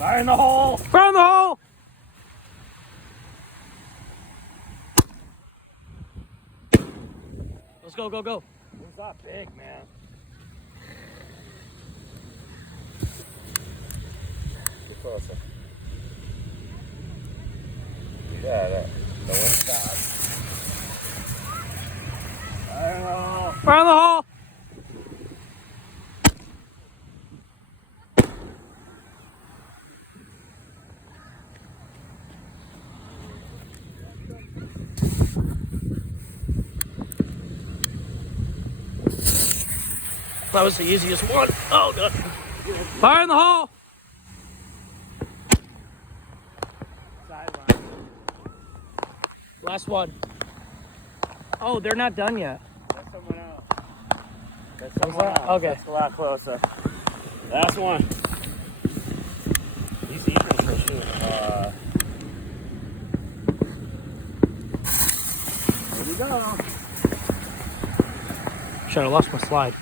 Fire in the hole! Fire in the hole! Let's go, go, go. It's not big, man. Get closer. Yeah, the wind stopped. Fire in the hole! Fire in the hole! That was the easiest one. Oh, God. Fire in the hole! Sideline. Last one. Oh, they're not done yet. That's someone else. That's someone that? else. Okay. That's a lot closer. Last one. These eagles are shooting. Here we go. Shit, I lost my slide.